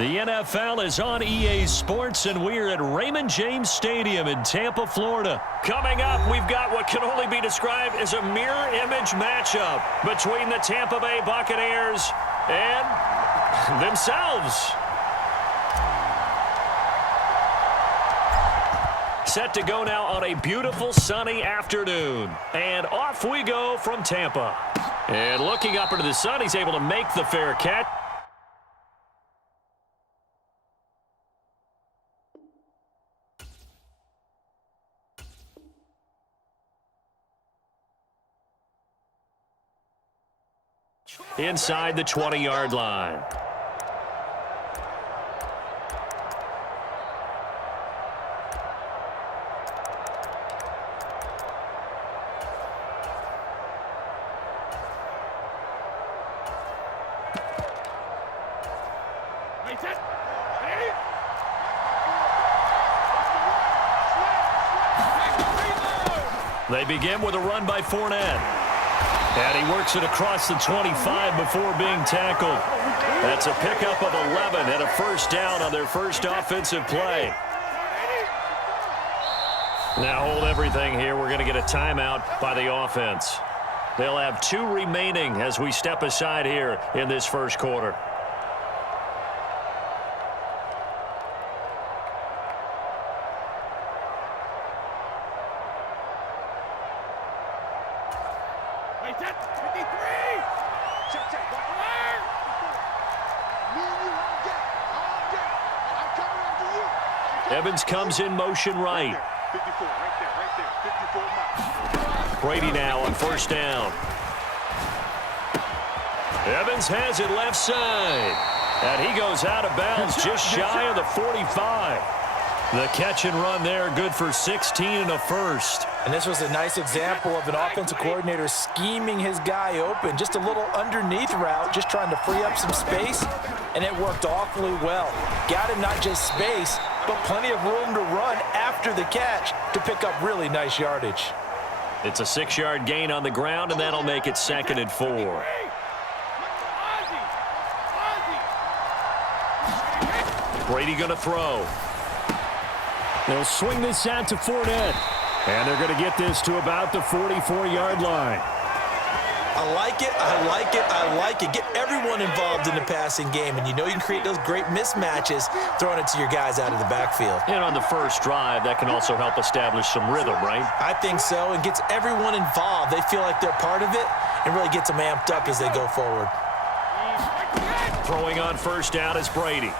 The NFL is on EA Sports, and we're at Raymond James Stadium in Tampa, Florida. Coming up, we've got what can only be described as a mirror image matchup between the Tampa Bay Buccaneers and themselves. Set to go now on a beautiful sunny afternoon. And off we go from Tampa. And looking up into the sun, he's able to make the fair catch. Inside the 20-yard line. They begin with a run by Fournette. And he works it across the 25 before being tackled. That's a pickup of 11 and a first down on their first offensive play. Now hold everything here. We're going to get a timeout by the offense. They'll have 2 remaining as we step aside here in this first quarter. Evans comes in motion right. Brady now on first down. Evans has it left side. And he goes out of bounds just shy of the 45. The catch and run there, good for 16 and a first. And this was a nice example of an offensive coordinator scheming his guy open. Just a little underneath route, just trying to free up some space. And it worked awfully well. Got him not just space, but plenty of room to run after the catch to pick up really nice yardage. It's a 6-yard gain on the ground, and that'll make it 2nd and 4. Brady going to throw. They'll swing this out to Fournette. And they're going to get this to about the 44-yard line. I like it, I like it, I like it. Get everyone involved in the passing game, and you know you can create those great mismatches throwing it to your guys out of the backfield. And on the first drive, that can also help establish some rhythm, right? I think so, and gets everyone involved. They feel like they're part of it and really gets them amped up as they go forward. Throwing on first down is Brady.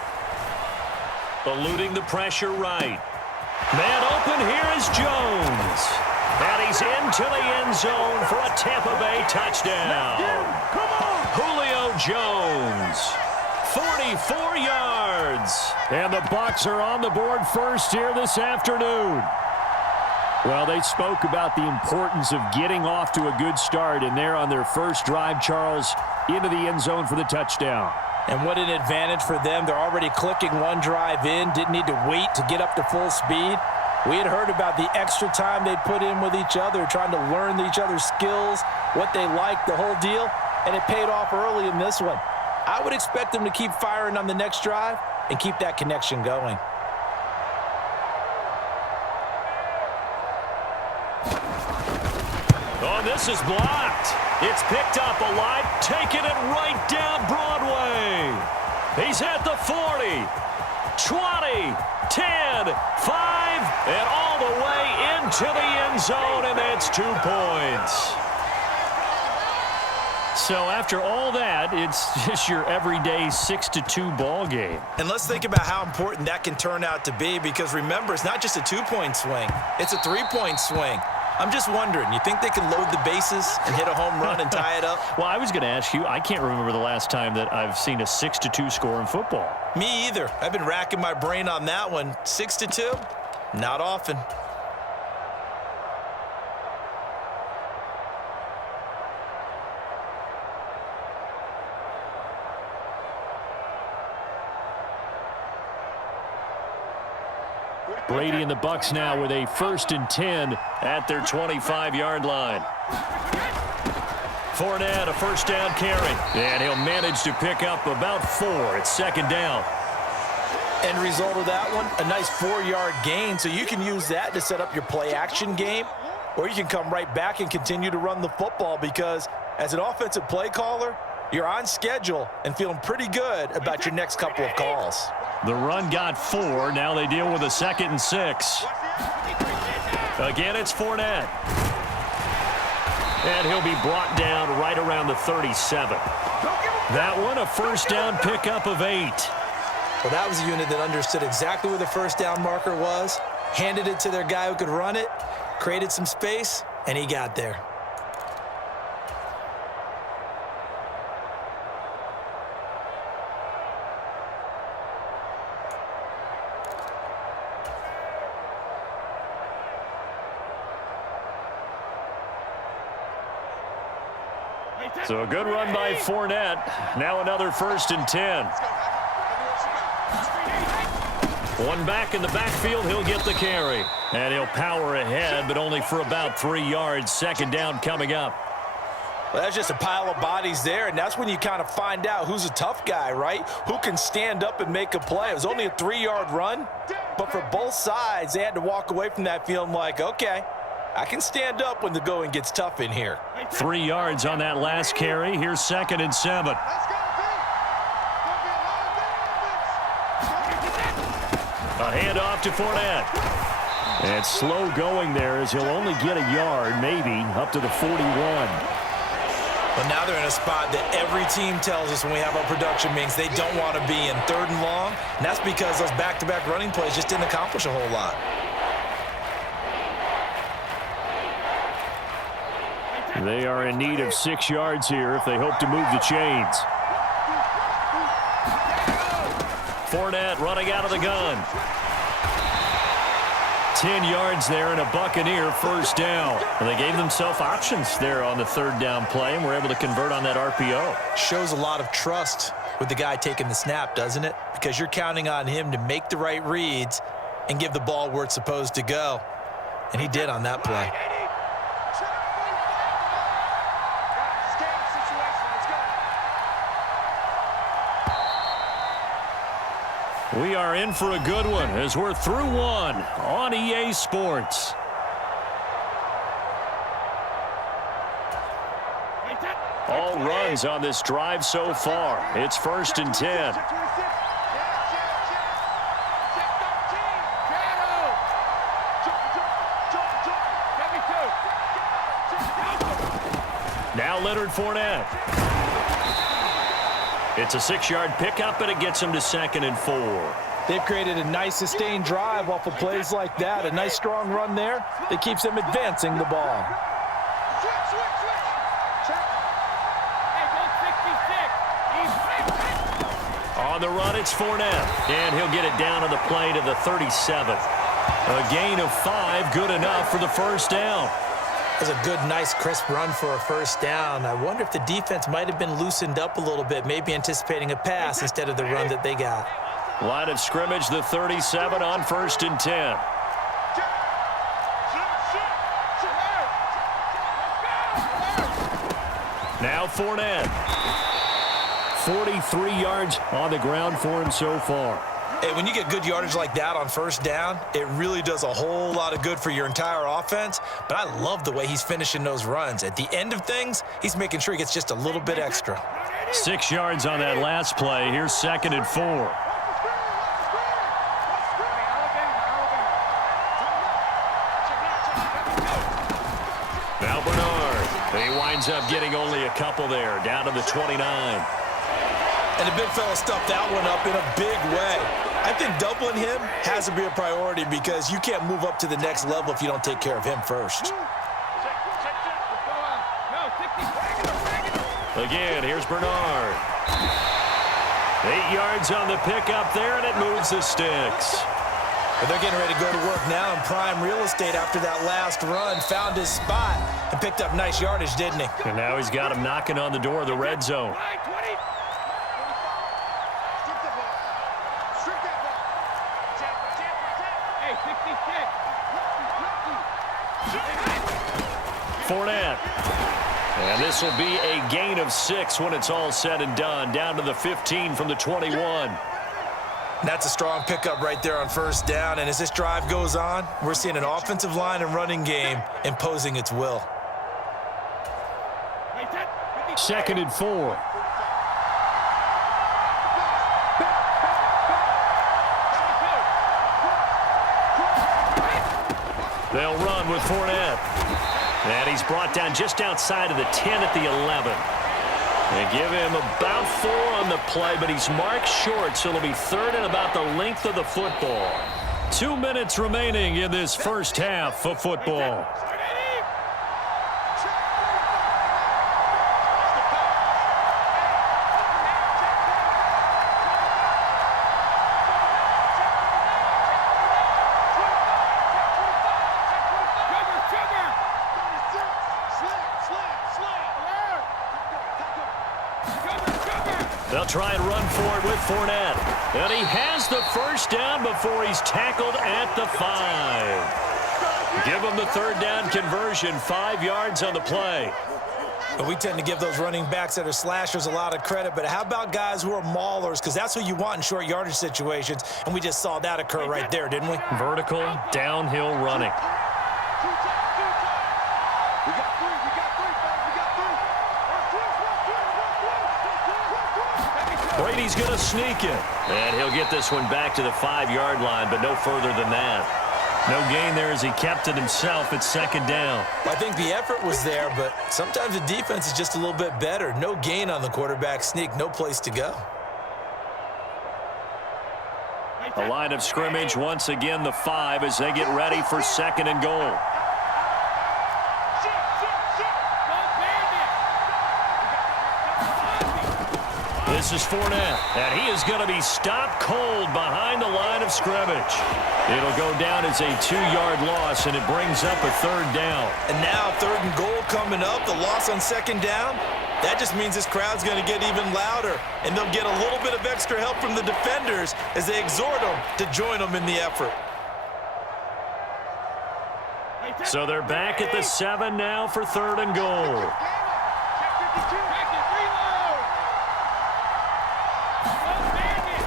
Eluding the pressure right. Man open, here is Jones. And he's into the end zone for a Tampa Bay touchdown. Julio Jones, 44 yards. And the Bucs are on the board first here this afternoon. Well, they spoke about the importance of getting off to a good start, and they're on their first drive, Charles, into the end zone for the touchdown. And what an advantage for them. They're already clicking one drive in, didn't need to wait to get up to full speed. We had heard about the extra time they'd put in with each other, trying to learn each other's skills, what they liked, the whole deal, and it paid off early in this one. I would expect them to keep firing on the next drive and keep that connection going. Oh, this is blocked. It's picked up alive, taking it right down Broadway. He's at the 40, 20, 10, 5, and all the way into the end zone, and that's 2 points. So after all that, it's just your everyday 6-2 ball game. And let's think about how important that can turn out to be, because remember, it's not just a 2-point swing. It's a 3-point swing. I'm just wondering, you think they can load the bases and hit a home run and tie it up? Well, I was going to ask you, I can't remember the last time that I've seen a 6-2 score in football. Me either. I've been racking my brain on that one. 6-2? Not often. Brady and the Bucs now with a 1st and 10 at their 25-yard line. Fournette, a first down carry. And he'll manage to pick up about 4. It's 2nd down. End result of that one, a nice 4-yard gain, so you can use that to set up your play-action game, or you can come right back and continue to run the football because as an offensive play caller, you're on schedule and feeling pretty good about your next couple of calls. The run got 4. Now they deal with a 2nd and 6. Again, it's Fournette. And he'll be brought down right around the 37. That one, a first down pickup of 8. Well, that was a unit that understood exactly where the first down marker was, handed it to their guy who could run it, created some space, and he got there. So a good run by Fournette. Now another 1st and 10. One back in the backfield, he'll get the carry. And he'll power ahead, but only for about 3 yards. 2nd down coming up. Well, that's just a pile of bodies there, and that's when you kind of find out who's a tough guy, right? Who can stand up and make a play. It was only a 3-yard run, but for both sides, they had to walk away from that feeling like, okay, I can stand up when the going gets tough in here. 3 yards on that last carry. Here's 2nd and 7. A handoff to Fournette. And slow going there as he'll only get a yard, maybe, up to the 41. But now they're in a spot that every team tells us when we have our production meetings they don't want to be in 3rd and long, and that's because those back-to-back running plays just didn't accomplish a whole lot. They are in need of 6 yards here if they hope to move the chains. Fournette running out of the gun. 10 yards there and a Buccaneer first down. And they gave themselves options there on the 3rd down play and were able to convert on that RPO. Shows a lot of trust with the guy taking the snap, doesn't it? Because you're counting on him to make the right reads and give the ball where it's supposed to go. And he did on that play. We are in for a good one as we're through one on EA Sports. All runs on this drive so far. It's 1st and 10. Now Leonard Fournette. It's a 6-yard pickup, and it gets him to 2nd and 4. They've created a nice sustained drive off of plays like that. A nice strong run there that keeps them advancing the ball. On the run, it's Fournette, and he'll get it down on the play to the 37. A gain of 5, good enough for the first down. That's a good, nice, crisp run for a first down. I wonder if the defense might have been loosened up a little bit, maybe anticipating a pass instead of the run that they got. Line of scrimmage, the 37 on 1st and 10. Now Fournette. 43 yards on the ground for him so far. Hey, when you get good yardage like that on first down, it really does a whole lot of good for your entire offense. But I love the way he's finishing those runs. At the end of things, he's making sure he gets just a little bit extra. 6 yards on that last play. Here's 2nd and 4. Now Bernard. He winds up getting only a couple there, down to the 29. And the big fella stuffed that one up in a big way. I think doubling him has to be a priority because you can't move up to the next level if you don't take care of him first. Again, here's Bernard. 8 yards on the pickup there, and it moves the sticks. But they're getting ready to go to work now in prime real estate after that last run. Found his spot and picked up nice yardage, didn't he? And now he's got him knocking on the door of the red zone. Fournette. And this will be a gain of 6 when it's all said and done. Down to the 15 from the 21. That's a strong pickup right there on first down. And as this drive goes on, we're seeing an offensive line and running game imposing its will. 2nd and 4. They'll run with Fournette. And he's brought down just outside of the 10 at the 11. They give him about 4 on the play, but he's marked short, so it'll be 3rd and about the length of the football. 2 minutes remaining in this first half of football. They'll try and run for it with Fournette. And he has the first down before he's tackled at the 5. Give him the 3rd down conversion, 5 yards on the play. And we tend to give those running backs that are slashers a lot of credit, but how about guys who are maulers? Because that's who you want in short yardage situations, and we just saw that occur right there, didn't we? Vertical, downhill running. Brady's going to sneak it. And he'll get this one back to the 5-yard line, but no further than that. No gain there as he kept it himself at 2nd down. I think the effort was there, but sometimes the defense is just a little bit better. No gain on the quarterback sneak, no place to go. A line of scrimmage once again, the 5, as they get ready for 2nd and goal. This is Fournette, and he is going to be stopped cold behind the line of scrimmage. It'll go down as a 2-yard loss, and it brings up a 3rd down. And now 3rd and goal coming up, the loss on 2nd down. That just means this crowd's going to get even louder, and they'll get a little bit of extra help from the defenders as they exhort them to join them in the effort. So they're back at the 7 now for 3rd and goal.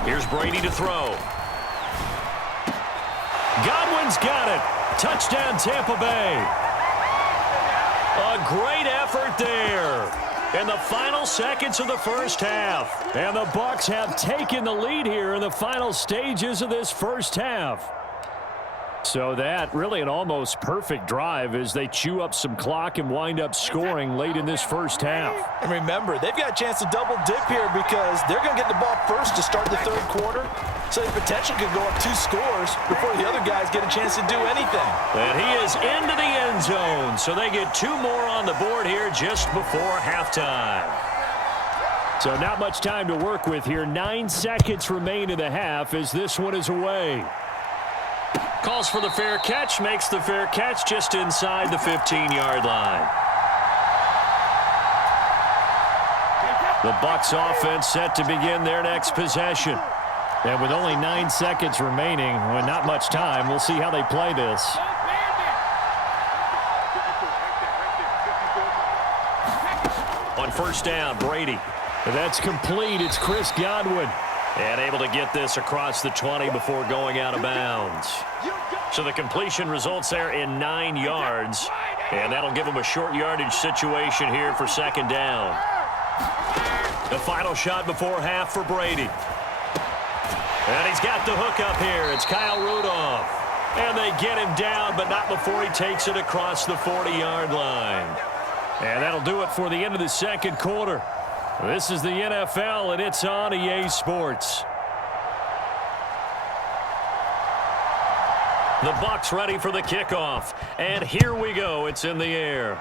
Here's Brady to throw. Godwin's got it. Touchdown, Tampa Bay. A great effort there in the final seconds of the first half. And the Bucs have taken the lead here in the final stages of this first half. So that really an almost perfect drive as they chew up some clock and wind up scoring late in this first half. And remember, they've got a chance to double dip here because they're going to get the ball first to start the 3rd quarter. So they potentially could go up 2 scores before the other guys get a chance to do anything. And he is into the end zone. So they get 2 more on the board here just before halftime. So not much time to work with here. 9 seconds remain in the half as this one is away. Calls for the fair catch, makes the fair catch just inside the 15-yard line. The Bucs offense set to begin their next possession. And with only 9 seconds remaining, with not much time, we'll see how they play this. On first down, Brady. That's complete. It's Chris Godwin. And able to get this across the 20 before going out of bounds. So the completion results there in 9 yards. And that'll give them a short yardage situation here for 2nd down. The final shot before half for Brady. And he's got the hook up here. It's Kyle Rudolph. And they get him down, but not before he takes it across the 40-yard line. And that'll do it for the end of the 2nd quarter. This is the NFL, and it's on EA Sports. The Bucs ready for the kickoff. And here we go. It's in the air.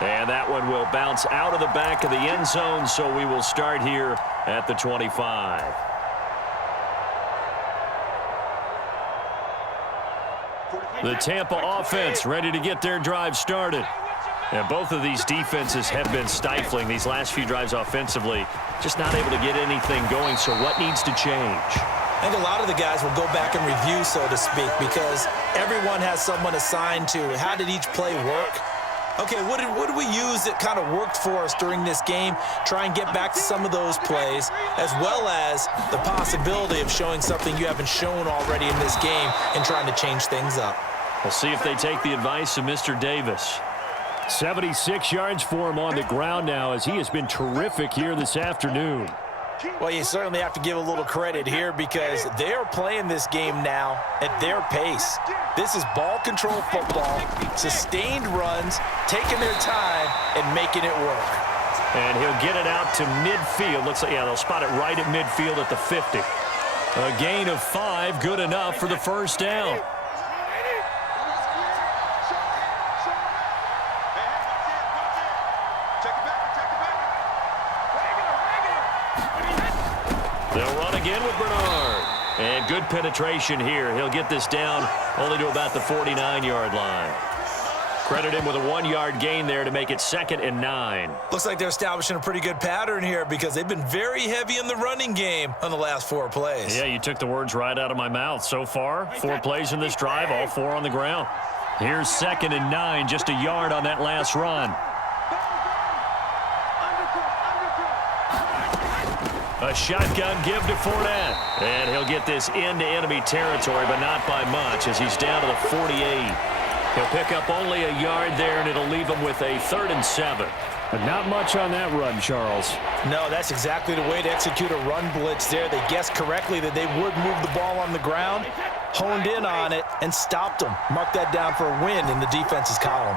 And that one will bounce out of the back of the end zone, so we will start here at the 25. The Tampa offense ready to get their drive started. And both of these defenses have been stifling these last few drives offensively. Just not able to get anything going, so what needs to change? I think a lot of the guys will go back and review, so to speak, because everyone has someone assigned to how did each play work. Okay, what did we use that kind of worked for us during this game? Try and get back to some of those plays, as well as the possibility of showing something you haven't shown already in this game and trying to change things up. We'll see if they take the advice of Mr. Davis. 76 yards for him on the ground now, as he has been terrific here this afternoon. Well, you certainly have to give a little credit here because they are playing this game now at their pace. This is ball control football, sustained runs, taking their time and making it work. And he'll get it out to midfield. Looks like, yeah, they'll spot it right at midfield at the 50. A gain of 5, good enough for the first down. They'll run again with Bernard. And good penetration here. He'll get this down only to about the 49-yard line. Credit him with a 1-yard gain there to make it 2nd and 9. Looks like they're establishing a pretty good pattern here because they've been very heavy in the running game on the last 4 plays. Yeah, you took the words right out of my mouth. So far, 4 plays in this drive, all 4 on the ground. Here's 2nd and 9, just a yard on that last run. A shotgun give to Fournette. And he'll get this into enemy territory, but not by much as he's down to the 48. He'll pick up only a yard there, and it'll leave him with a 3rd and 7. But not much on that run, Charles. No, that's exactly the way to execute a run blitz there. They guessed correctly that they would move the ball on the ground, honed in on it, and stopped them. Mark that down for a win in the defense's column.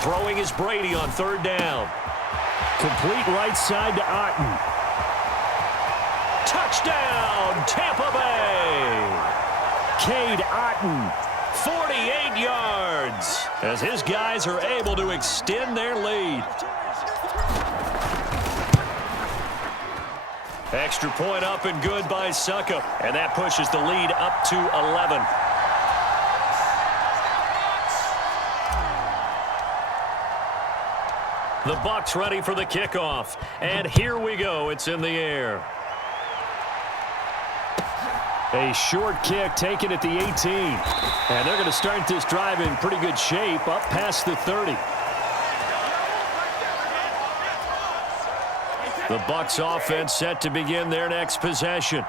Throwing is Brady on 3rd down. Complete right side to Otten. Touchdown, Tampa Bay! Cade Otten. 48 yards as his guys are able to extend their lead. Extra point up and good by Suckup, and that pushes the lead up to 11. The Bucs ready for the kickoff, and here we go. It's in the air. A short kick taken at the 18. And they're going to start this drive in pretty good shape, up past the 30. The Bucs offense set to begin their next possession.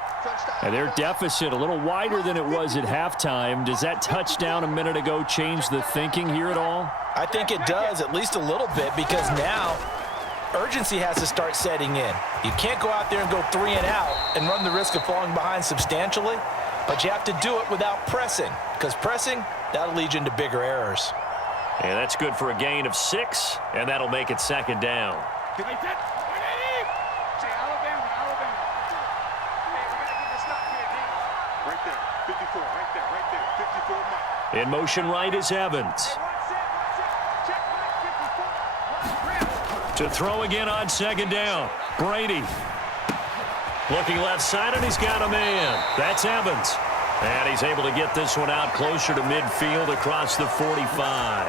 And their deficit a little wider than it was at halftime. Does that touchdown a minute ago change the thinking here at all? I think it does, at least a little bit, because now urgency has to start setting in. You can't go out there and go 3 and out and run the risk of falling behind substantially, but you have to do it without pressing, because pressing, that'll lead you into bigger errors. And that's good for a gain of 6, and that'll make it 2nd down. In motion right is Evans. To throw again on 2nd down. Brady. Looking left side, and he's got a man. That's Evans. And he's able to get this one out closer to midfield across the 45.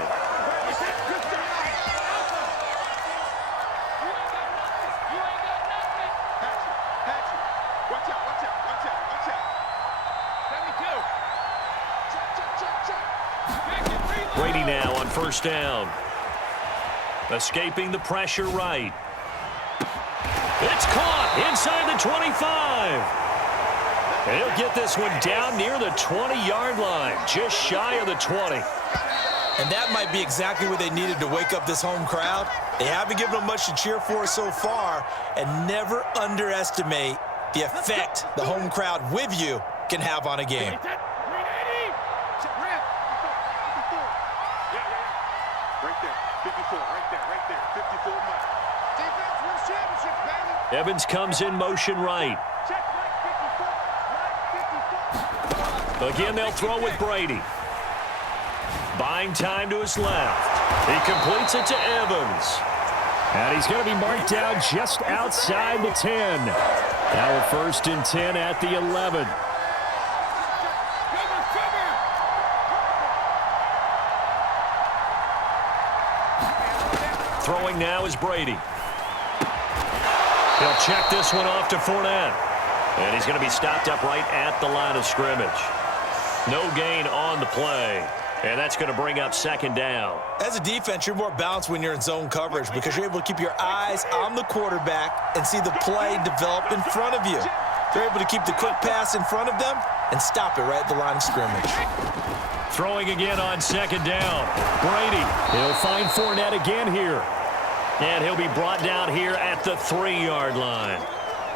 Brady now on 1st down. Escaping the pressure right. It's caught inside the 25. And he'll get this one down near the 20-yard line, just shy of the 20. And that might be exactly what they needed to wake up this home crowd. They haven't given them much to cheer for so far, and never underestimate the effect the home crowd with you can have on a game. Evans comes in motion right. Again, they'll throw with Brady. Buying time to his left. He completes it to Evans. And he's going to be marked down just outside the 10. Now a 1st and 10 at the 11. Throwing now is Brady. He'll check this one off to Fournette. And he's going to be stopped up right at the line of scrimmage. No gain on the play. And that's going to bring up second down. As a defense, you're more balanced when you're in zone coverage because you're able to keep your eyes on the quarterback and see the play develop in front of you. They're able to keep the quick pass in front of them and stop it right at the line of scrimmage. Throwing again on second down. Brady, he'll find Fournette again here. And he'll be brought down here at the 3-yard line.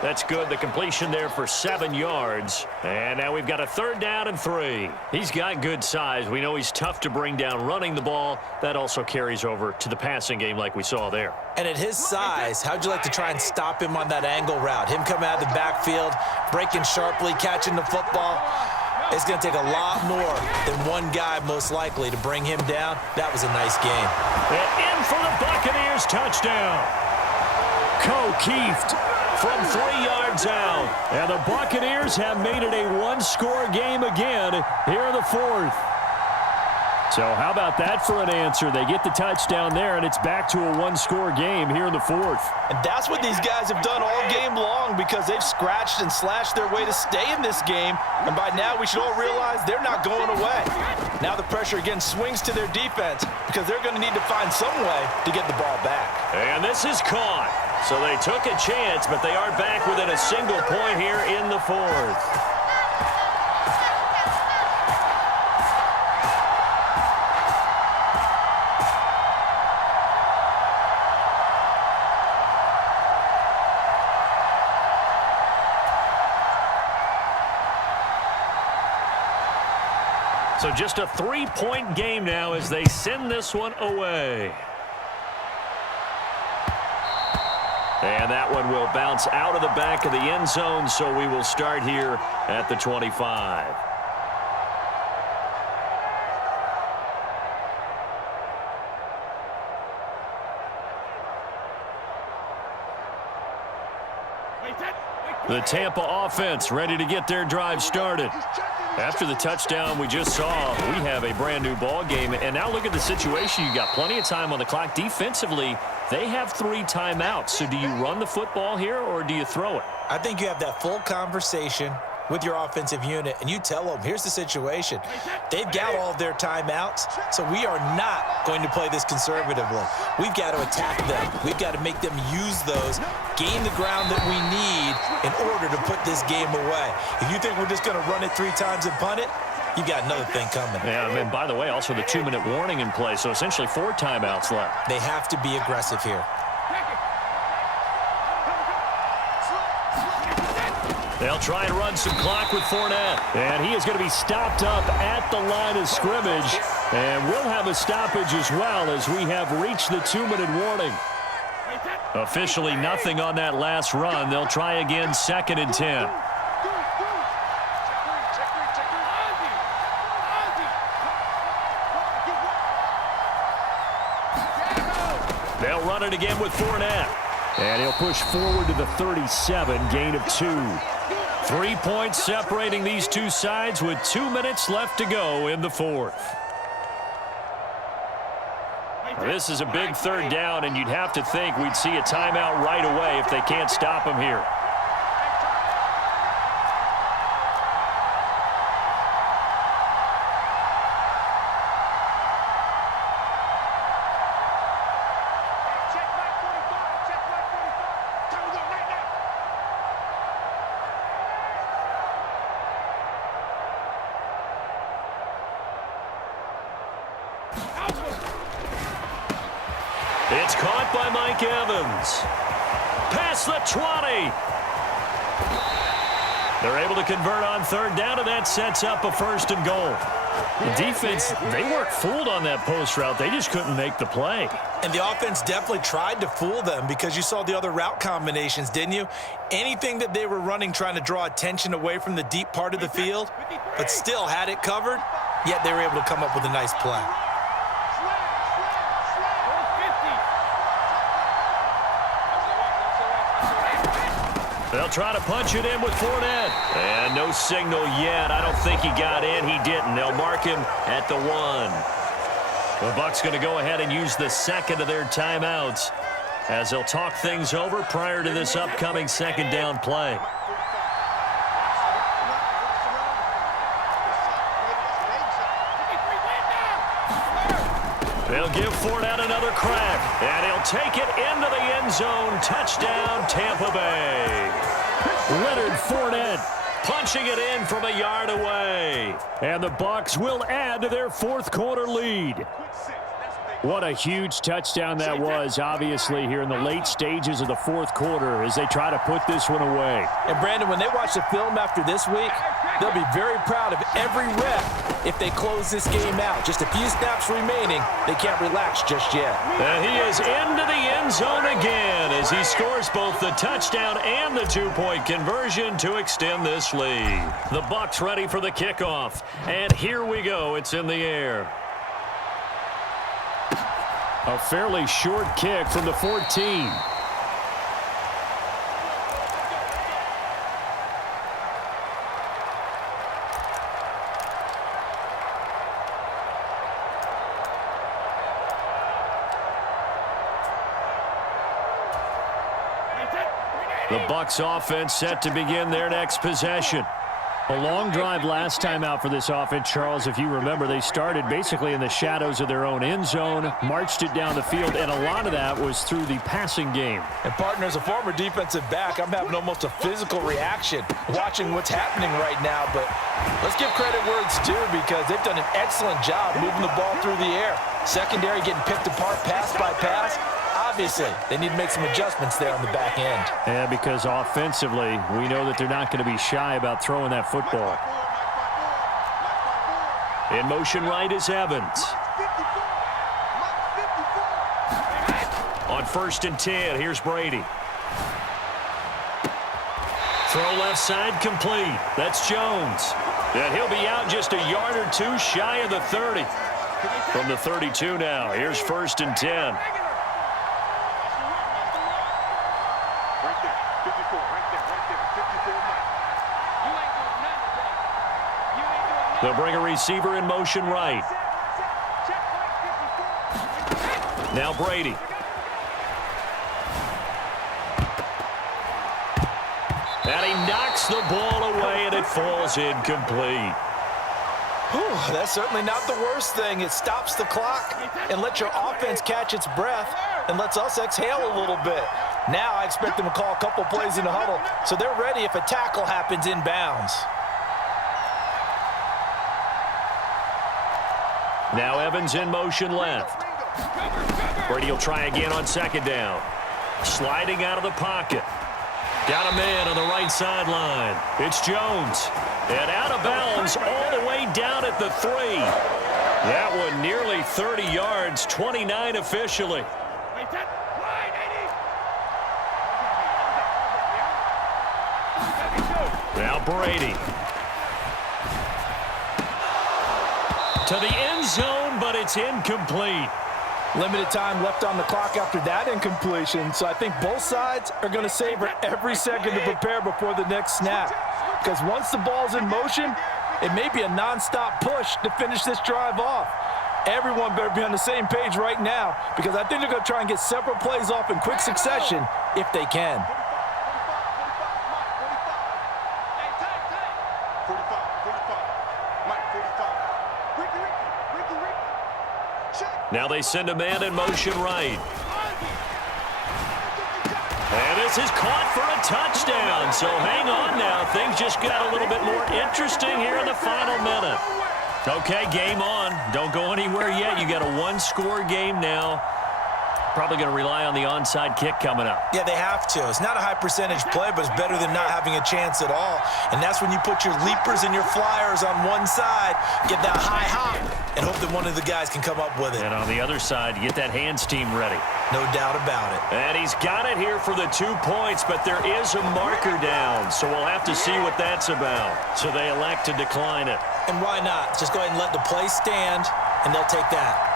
That's good. The completion there for 7 yards. And now we've got a 3rd down and 3. He's got good size. We know he's tough to bring down running the ball. That also carries over to the passing game like we saw there. And at his size, how'd you like to try and stop him on that angle route? Him coming out of the backfield, breaking sharply, catching the football. It's going to take a lot more than one guy most likely to bring him down. That was a nice game. And in for the Buccaneers touchdown. Keeft from 3 yards out. And the Buccaneers have made it a 1-score game again here in the 4th. So how about that for an answer? They get the touchdown there, and it's back to a 1-score game here in the 4th. And that's what these guys have done all game long because they've scratched and slashed their way to stay in this game. And by now, we should all realize they're not going away. Now the pressure again swings to their defense because they're going to need to find some way to get the ball back. And this is caught. So they took a chance, but they are back within a single point here in the 4th. So just a 3-point game now as they send this one away. And that one will bounce out of the back of the end zone, so we will start here at the 25. The Tampa offense ready to get their drive started. After the touchdown we just saw, we have a brand new ball game. And now look at the situation. You got plenty of time on the clock. Defensively, they have 3 timeouts. So do you run the football here or do you throw it? I think you have that full conversation with your offensive unit, and you tell them, here's the situation. They've got all of their timeouts, so we are not going to play this conservatively. We've got to attack them. We've got to make them use those, gain the ground that we need in order to put this game away. If you think we're just going to run it 3 times and punt it, you've got another thing coming. Yeah, and by the way, also the 2-minute warning in play, so essentially 4 timeouts left. They have to be aggressive here. They'll try and run some clock with Fournette. And he is going to be stopped up at the line of scrimmage. And we'll have a stoppage as well as we have reached the 2-minute warning. Officially nothing on that last run. They'll try again 2nd and 10. They'll run it again with Fournette. And he'll push forward to the 37, gain of 2. 3 points separating these two sides with 2 minutes left to go in the 4th. This is a big 3rd down, and you'd have to think we'd see a timeout right away if they can't stop him here. It's caught by Mike Evans. Past the 20. They're able to convert on 3rd down, and that sets up a 1st and goal. The defense, they weren't fooled on that post route. They just couldn't make the play. And the offense definitely tried to fool them because you saw the other route combinations, didn't you? Anything that they were running trying to draw attention away from the deep part of the field, but still had it covered, yet they were able to come up with a nice play. They'll try to punch it in with Fournette. And no signal yet. I don't think he got in. He didn't. They'll mark him at the 1. The Bucs going to go ahead and use the 2nd of their timeouts as they'll talk things over prior to this upcoming 2nd down play. They'll give Fournette another crack, and he'll take it into the end zone. Touchdown, Tampa Bay. Leonard Fournette Punching it in from a yard away. And the Bucs will add to their fourth quarter lead. What a huge touchdown that was, obviously, here in the late stages of the fourth quarter as they try to put this one away. And, Brandon, when they watch the film after this week, they'll be very proud of every rep if they close this game out. Just a few snaps remaining. They can't relax just yet. And he is into the end zone again as he scores both the touchdown and the two-point conversion to extend this lead. The Bucs ready for the kickoff. And here we go. It's in the air. A fairly short kick from the 14. The Bucs offense set to begin their next possession. A long drive last time out for this offense, Charles. If you remember, they started basically in the shadows of their own end zone, marched it down the field, and a lot of that was through the passing game. And, partner, as a former defensive back, I'm having almost a physical reaction watching what's happening right now. But let's give credit where it's due because they've done an excellent job moving the ball through the air. Secondary getting picked apart pass by pass. Obviously, they need to make some adjustments there on the back end. Yeah, because offensively, we know that they're not going to be shy about throwing that football. In motion right is Evans. On 1st and 10, here's Brady. Throw left side complete. That's Jones. And he'll be out just a yard or two shy of the 30. From the 32 now, here's 1st and 10. They'll bring a receiver in motion right. Now Brady. And he knocks the ball away, and it falls incomplete. Whew, that's certainly not the worst thing. It stops the clock and lets your offense catch its breath and lets us exhale a little bit. Now I expect them to call a couple plays in the huddle so they're ready if a tackle happens inbounds. Now Evans in motion left. Brady will try again on 2nd down. Sliding out of the pocket. Got a man on the right sideline. It's Jones. And out of bounds all the way down at the 3. That one nearly 30 yards, 29 officially. Now Brady. To the end zone, but it's incomplete. Limited time left on the clock after that incompletion, so I think both sides are going to savor every second to prepare before the next snap. Because once the ball's in motion, it may be a nonstop push to finish this drive off. Everyone better be on the same page right now because I think they're going to try and get several plays off in quick succession if they can. Now they send a man in motion right. And this is caught for a touchdown. So hang on now. Things just got a little bit more interesting here in the final minute. Okay, game on. Don't go anywhere yet. You got a one-score game now. Probably going to rely on the onside kick coming up. Yeah, they have to. It's not a high percentage play, but it's better than not having a chance at all. And that's when you put your leapers and your flyers on one side, get that high hop, and hope that one of the guys can come up with it. And on the other side, you get that hands team ready. No doubt about it. And he's got it here for the 2 points, but there is a marker down, so we'll have to see what that's about. So they elect to decline it. And why not? Just go ahead and let the play stand, and they'll take that.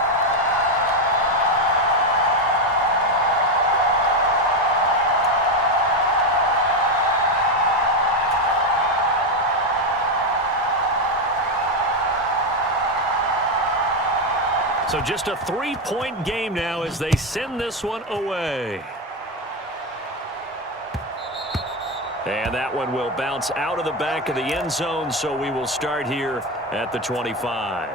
So just a 3-point game now as they send this one away. And that one will bounce out of the back of the end zone, so we will start here at the 25.